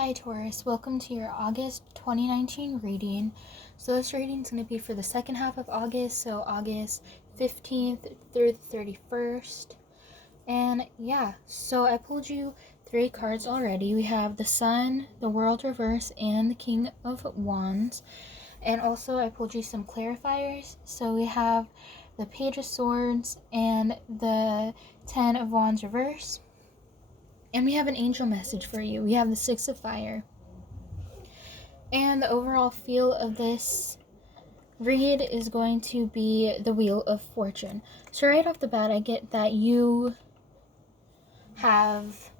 Hi Taurus, welcome to your August 2019 reading. So this reading is going to be for the second half of August, so August 15th through the 31st. And yeah, so I pulled you 3 cards already. We have the Sun, the World Reverse, and the King of Wands. And also I pulled you some clarifiers. So we have the Page of Swords and the 10 of Wands Reverse. And we have an angel message for you. We have the Six of Fire. And the overall feel of this read is going to be the Wheel of Fortune. So right off the bat, I get that you have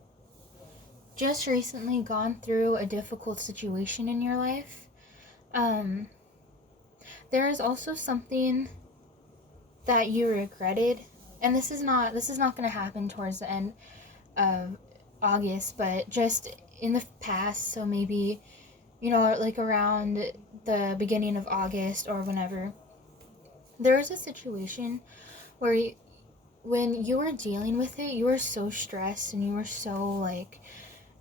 just recently gone through a difficult situation in your life. There is also something that you regretted, and this is not going to happen towards the end of August, but just in the past. So maybe, like around the beginning of August or whenever, there was a situation where when you were dealing with it, you were so stressed and you were so, like,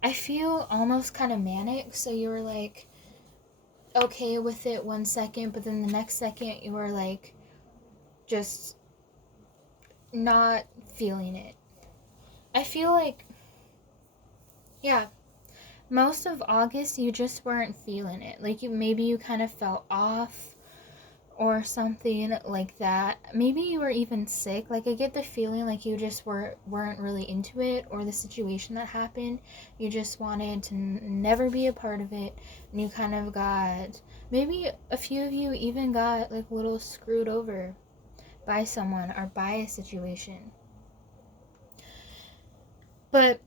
I feel almost kind of manic. So you were, like, okay with it 1 second, but then the next second you were, like, just not feeling it. I feel like, yeah, most of August you just weren't feeling it. Like, maybe you kind of felt off or something like that. Maybe you were even sick. Like, I get the feeling like you just weren't really into it, or the situation that happened, you just wanted to never be a part of it, and you kind of got, maybe a few of you even got, like, a little screwed over by someone or by a situation. But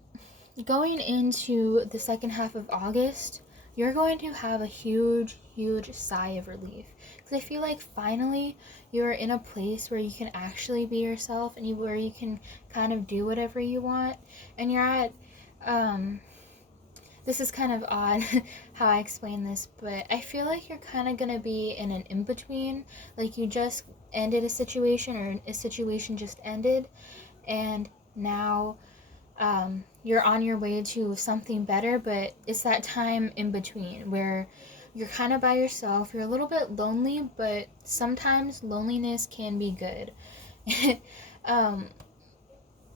going into the second half of August, you're going to have a huge sigh of relief, because I feel like finally you're in a place where you can actually be yourself, and where you can kind of do whatever you want, and you're at this is kind of odd how I explain this, but I feel like you're kind of gonna be in an in-between. Like, you just ended a situation, or a situation just ended, and now you're on your way to something better, but it's that time in between where you're kind of by yourself. You're a little bit lonely, but sometimes loneliness can be good.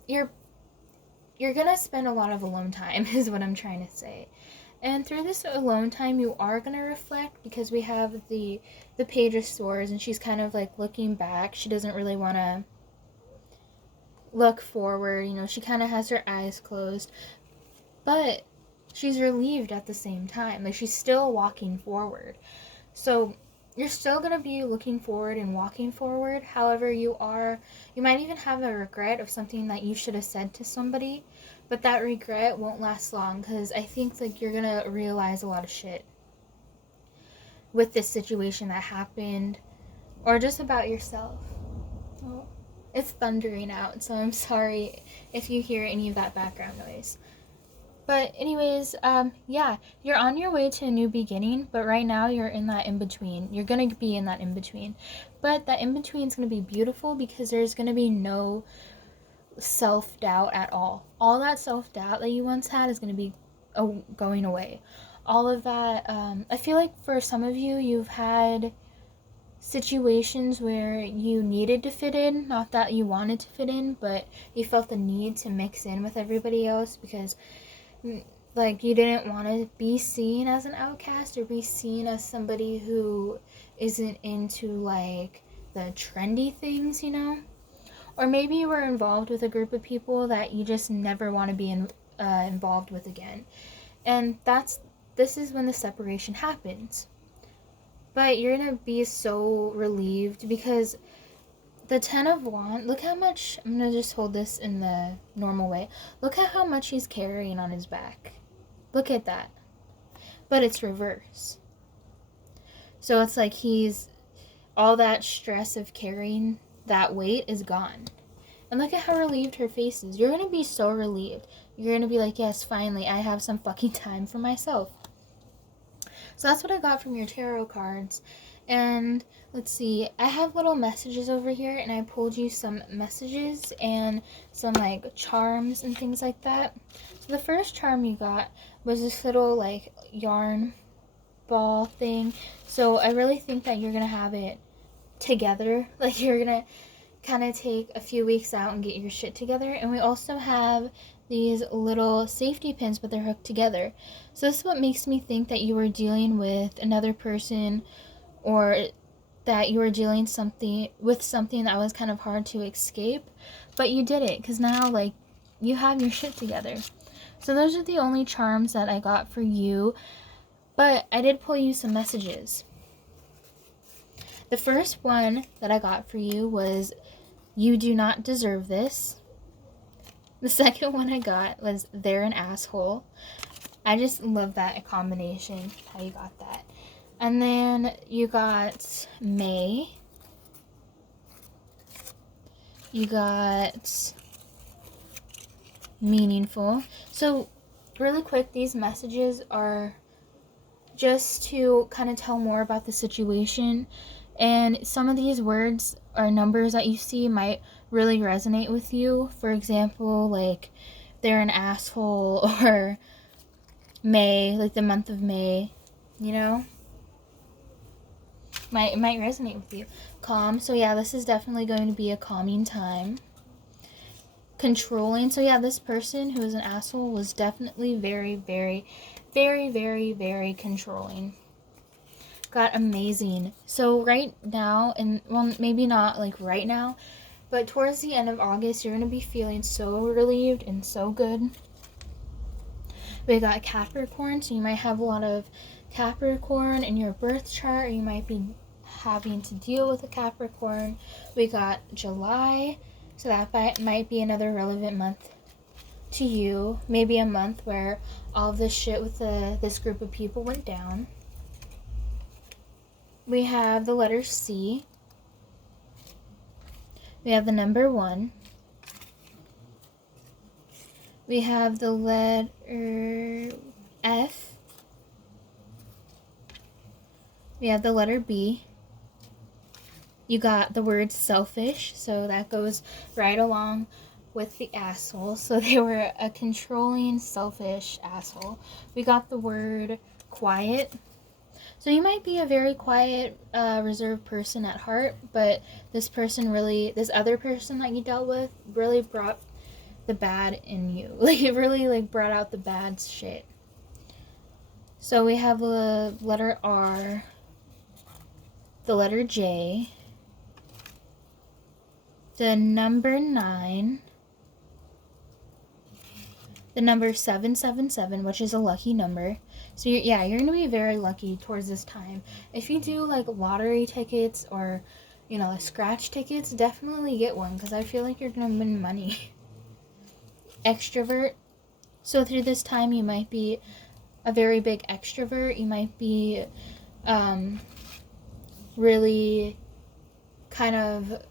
You're gonna spend a lot of alone time is what I'm trying to say. And through this alone time, you are gonna reflect, because we have the Page of Swords, and she's kind of like looking back. She doesn't really want to look forward. She kind of has her eyes closed, but she's relieved at the same time. Like, she's still walking forward. So you're still going to be looking forward and walking forward. However, you might even have a regret of something that you should have said to somebody, but that regret won't last long, because I think, like, you're going to realize a lot of shit with this situation that happened, or just about yourself. Well, it's thundering out, so I'm sorry if you hear any of that background noise. But anyways, yeah, you're on your way to a new beginning, but right now you're in that in-between. You're going to be in that in-between. But that in-between is going to be beautiful, because there's going to be no self-doubt at all. All that self-doubt that you once had is going to be going away. All of that, I feel like for some of you, you've had situations where you needed to fit in, not that you wanted to fit in, but you felt the need to mix in with everybody else, because, like, you didn't want to be seen as an outcast, or be seen as somebody who isn't into, like, the trendy things, or maybe you were involved with a group of people that you just never want to be involved with again, and this is when the separation happens. But you're gonna be so relieved, because the 10 of Wands, look how much, I'm gonna just hold this in the normal way. Look at how much he's carrying on his back. Look at that. But it's reverse. So it's like all that stress of carrying that weight is gone. And look at how relieved her face is. You're gonna be so relieved. You're gonna be like, yes, finally, I have some fucking time for myself. So that's what I got from your tarot cards. And let's see, I have little messages over here, and I pulled you some messages and some, like, charms and things like that. So the first charm you got was this little like yarn ball thing. So I really think that you're gonna have it together. Like you're gonna kind of take a few weeks out and get your shit together. And we also have these little safety pins, but they're hooked together. So this is what makes me think that you were dealing with another person, or that you were dealing with something that was kind of hard to escape, but you did it because now like you have your shit together. So those are the only charms that I got for you, but I did pull you some messages. The first one that I got for you was, you do not deserve this. The second one I got was, they're an asshole. I just love that combination, how you got that. And then you got May. You got meaningful. So really quick, these messages are just to kind of tell more about the situation. And some of these words or numbers that you see might really resonate with you. For example, like they're an asshole, or May, like the month of May, you know? Might resonate with you. Calm. So yeah, this is definitely going to be a calming time. Controlling. So yeah, this person who is an asshole was definitely very, very, very, very, very controlling. Got amazing. So right now, and well, maybe not like right now, but towards the end of August, you're going to be feeling so relieved and so good. We got Capricorn, so you might have a lot of Capricorn in your birth chart, or you might be having to deal with a Capricorn. We got July, so that might be another relevant month to you. Maybe a month where all of this shit with this group of people went down. We have the letter C. We have the number 1. We have the letter F. We have the letter B. You got the word selfish, so that goes right along with the asshole. So they were a controlling, selfish asshole. We got the word quiet. So you might be a very quiet, reserved person at heart, but this other person that you dealt with really brought the bad in you. Like, it really, like, brought out the bad shit. So we have the letter R, the letter J, the number 9, the number 777, which is a lucky number. So you're going to be very lucky towards this time. If you do like lottery tickets or, like scratch tickets, definitely get one, because I feel like you're going to win money. Extrovert. So through this time, you might be a very big extrovert. You might be really kind of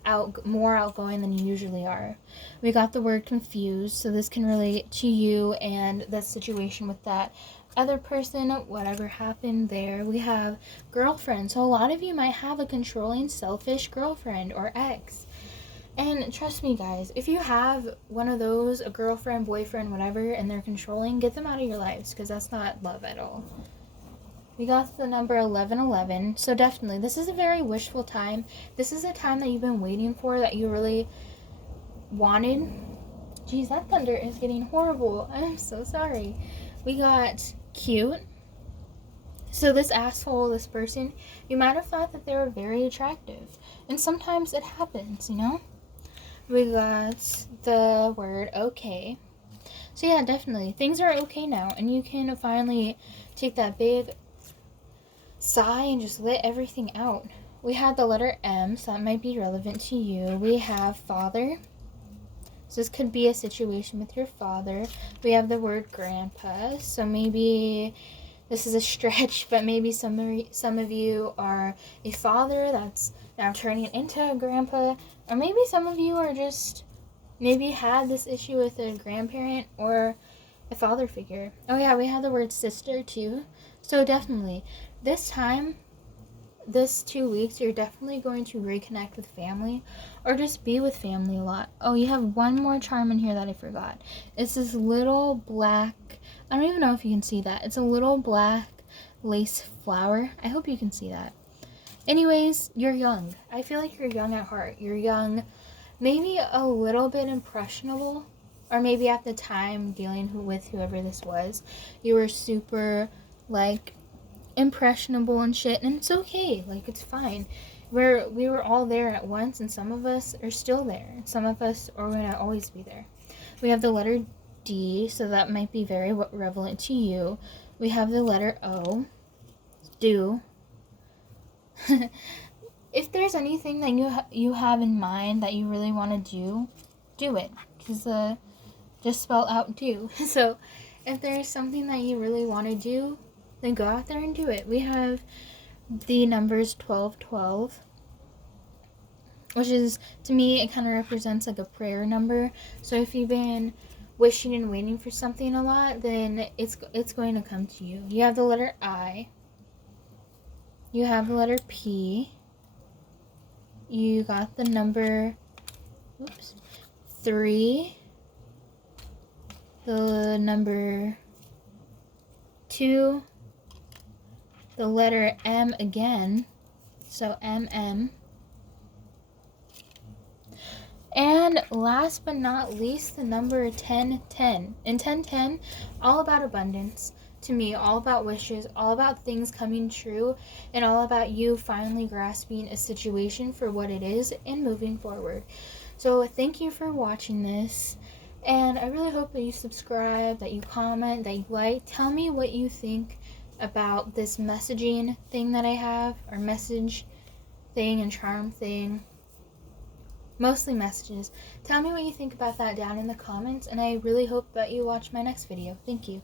more outgoing than you usually are. We got the word confused, so this can relate to you and the situation with that other person, whatever happened there. We have girlfriend, so a lot of you might have a controlling, selfish girlfriend or ex. And trust me, guys, if you have one of those, a girlfriend, boyfriend, whatever, and they're controlling, get them out of your lives, because that's not love at all. We got the number 1111, so definitely, this is a very wishful time. This is a time that you've been waiting for, that you really wanted. Jeez, that thunder is getting horrible. I'm so sorry. We got cute. So this asshole, this person, you might have thought that they were very attractive. And sometimes it happens, We got the word okay. So yeah, definitely, things are okay now, and you can finally take that big sigh and just let everything out. We had the letter M, so that might be relevant to you. We have father. So this could be a situation with your father. We have the word grandpa, so maybe this is a stretch, but maybe some of you are a father that's now turning into a grandpa, or maybe some of you are just maybe had this issue with a grandparent or a father figure. Oh yeah, we have the word sister too. So definitely, this time, this 2 weeks, you're definitely going to reconnect with family, or just be with family a lot. Oh, you have one more charm in here that I forgot. It's this little black, I don't even know if you can see that. It's a little black lace flower. I hope you can see that. Anyways, you're young. I feel like you're young at heart. You're young, maybe a little bit impressionable, or maybe at the time dealing with whoever this was, you were super, like, impressionable and shit, and it's okay. Like, it's fine. We were all there at once, and some of us are still there, and some of us are going to always be there. We have the letter D, so that might be very relevant to you. We have the letter O, do. If there's anything that you have in mind that you really want to do it. Because just spell out do. So if there's something that you really want to do, then go out there and do it. We have the numbers 1212, which is, to me, it kind of represents like a prayer number. So if you've been wishing and waiting for something a lot, then it's going to come to you. You have the letter I. You have the letter P. You got the number 3. The number 2. The letter M again. So MM. And last but not least, the number 1010. And 1010, all about abundance. To me, all about wishes, all about things coming true, and all about you finally grasping a situation for what it is and moving forward. So thank you for watching this, and I really hope that you subscribe, that you comment, that you like. Tell me what you think about this messaging thing that I have, or message thing and charm thing. Mostly messages. Tell me what you think about that down in the comments, and I really hope that you watch my next video. Thank you.